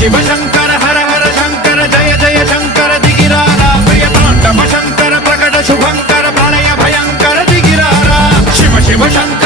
शिव शंकर हर हर शंकर जय जय शंकर दिगिरारा प्रिय तांडव शंकर प्रकट शुभंकर प्रलय भयंकर दिगिरारा शिव शिव शंकर